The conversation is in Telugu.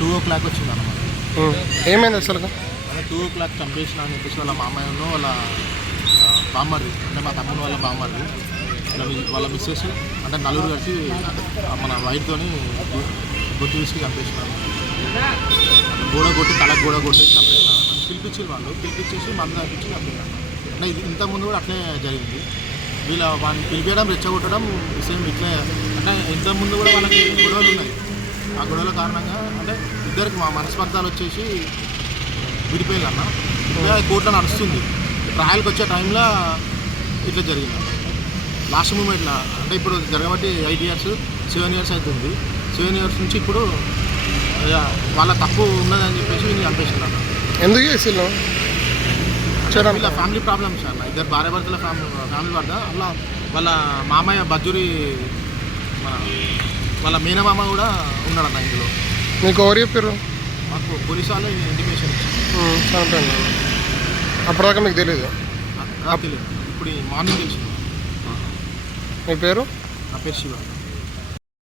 టూ ఓ క్లాక్ వచ్చింది అన్నమాట ఉమ్. ఏమైంది అసలు టూ ఓ క్లాక్ చంపేసిన అని చెప్పేసి వాళ్ళ మామయ్యను వాళ్ళ బామ్మర్ది అంటే మా తమ్ముడు వాళ్ళ బామ్మర్ది వాళ్ళ మిస్సెస్ అంటే నలుగురు కలిసి మన వైట్తోని గొంతు తీసుకు చంపేసినారు గోడ కొట్టి తలకు గోడ కొట్టి చంపేసినారు పిలిపించి వాళ్ళు పిలిపించేసి మందు తాపించి చంపేసినారు అంటే ఇది ఇంతకుముందు కూడా అట్లే జరిగింది. వీళ్ళ వాళ్ళని పిలిపించడం రెచ్చగొట్టడం సేమ్ ఇట్లే అంటే ఇంతకుముందు కూడా వాళ్ళకి గొడవలు ఉన్నాయి. ఆ గొడవల కారణంగా అంటే ఇద్దరికి మా మనస్పర్ధాలు వచ్చేసి ఇంకా కోర్టులో నడుస్తుంది. ట్రయల్కి వచ్చే టైంలో ఇట్లా జరిగింది. లాస్ట్ మూమెంట్లో అంటే ఇప్పుడు జరగబట్టి ఎయిట్ ఇయర్స్ సెవెన్ ఇయర్స్ అవుతుంది. సెవెన్ ఇయర్స్ నుంచి ఇప్పుడు వాళ్ళ తప్పు ఉన్నదని చెప్పేసి నేను చంపేసినాను ఎందుకు చేసిల్లు వీళ్ళ ఫ్యామిలీ ప్రాబ్లమ్స్ అన్న ఇద్దరు భార్య భర్తల ఫ్యామిలీ ఫ్యామిలీ పడ్డ. అలా వాళ్ళ మామయ్య బజ్జురి మన వాళ్ళ మేనమామ కూడా ఉన్నాడన్న ఇందులో. మీకు ఎవరు చెప్పారు మాకు పోలీసు వాళ్ళు ఇంటిమేషన్ ఇచ్చింది చనిపోయింది అప్పటిదాకా మీకు తెలియదు నాకు తెలియదు ఇప్పుడు ఈ మార్నింగ్ తెలిసింది. మీ పేరు? నా పేరు శివ.